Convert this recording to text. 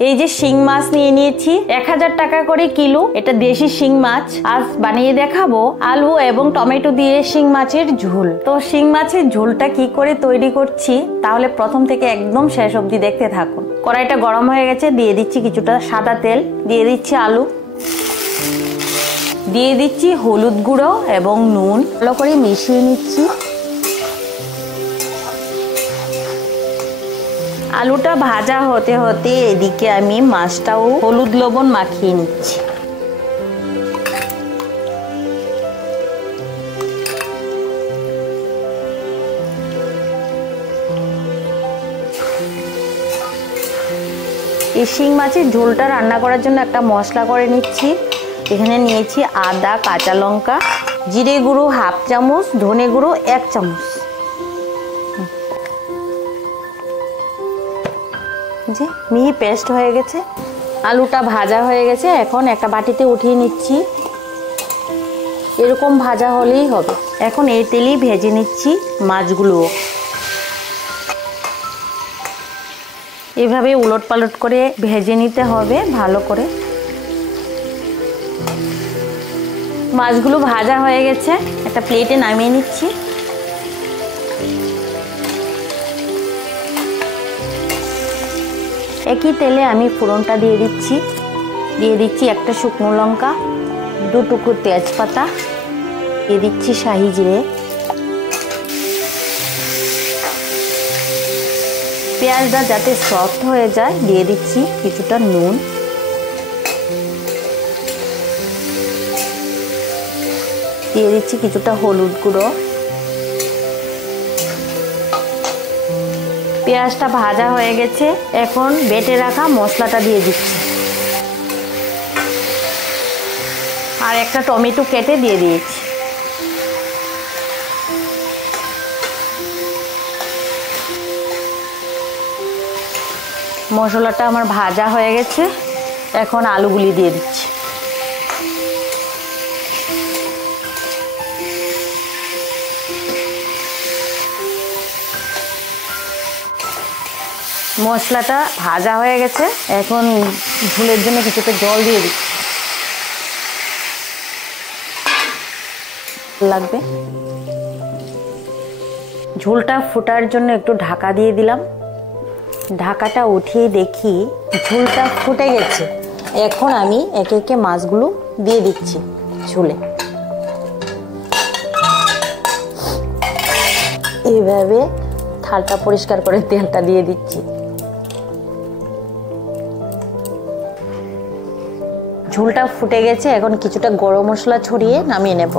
এই যে শিং মাছ নিয়ে নিয়েছি 1000 টাকা করে কিলো। এটা দেশি শিং মাছ। আজ বানিয়ে দেখাবো আলু এবং টমেটো দিয়ে শিং মাছের ঝোল। তো শিং মাছের ঝোলটা কি করে তৈরি করছি তাহলে প্রথম থেকে একদম শেষ অবধি দেখতে থাকুন। কড়াইটা গরম হয়ে গেছে, দিয়ে দিচ্ছি কিছুটা সাদা তেল, দিয়ে দিচ্ছি আলু, দিয়ে দিচ্ছি হলুদ গুঁড়ো এবং নুন, ভালো করে মিশিয়ে নিচ্ছি। আলুটা ভাজা হতে হতে এদিকে আমি মাছটাও হলুদ লবণ মাখিয়ে নিচ্ছি। এই শিং মাছের ঝোলটা রান্না করার জন্য একটা মশলা করে নিচ্ছি। এখানে নিয়েছি আদা, কাঁচা লঙ্কা, জিরে গুঁড়ো 1/2 চামচ, ধনে গুঁড়ো 1 চামচ। যে মিহি পেস্ট হয়ে গেছে। আলুটা ভাজা হয়ে গেছে, এখন একটা বাটিতে উঠিয়ে নিচ্ছি। এরকম ভাজা হলেই হবে। এখন এই তেলেই ভেজে নিচ্ছি মাছগুলো। এভাবে উলট পালট করে ভেজে নিতে হবে ভালো করে। মাছগুলো ভাজা হয়ে গেছে, একটা প্লেটে নামিয়ে নিচ্ছি। একই তেলে আমি ফোড়নটা দিয়ে দিচ্ছি একটা শুকনো লঙ্কা, 2 টুকরো তেজপাতা, দিয়ে দিচ্ছি শাহি জিরে, পেঁয়াজটা যাতে সফট হয়ে যায় দিয়ে দিচ্ছি কিছুটা নুন, দিয়ে দিচ্ছি কিছুটা হলুদ গুঁড়ো। পেঁয়াজটা ভাজা হয়ে গেছে, এখন বেটে রাখা মশলাটা দিয়ে দিচ্ছি আর একটা টমেটো কেটে দিয়ে দিয়েছি। মশলাটা আমার ভাজা হয়ে গেছে, এখন আলুগুলি দিয়ে দিচ্ছি। মশলাটা ভাজা হয়ে গেছে, এখন ঝোলের জন্য কিছুটা জল দিয়ে দিচ্ছি লাগবে। ঝোলটা ফোটার জন্য একটু ঢাকা দিয়ে দিলাম। ঢাকাটা উঠিয়ে দেখি ঝোলটা ফুটে গেছে। এখন আমি একে একে মাছগুলো দিয়ে দিচ্ছি ঝোলে। এইভাবে থালটা পরিষ্কার করে তেলটা দিয়ে দিচ্ছি। ঝোলটা ফুটে গেছে, এখন কিছুটা গরম মশলা ছড়িয়ে নামিয়ে নেব।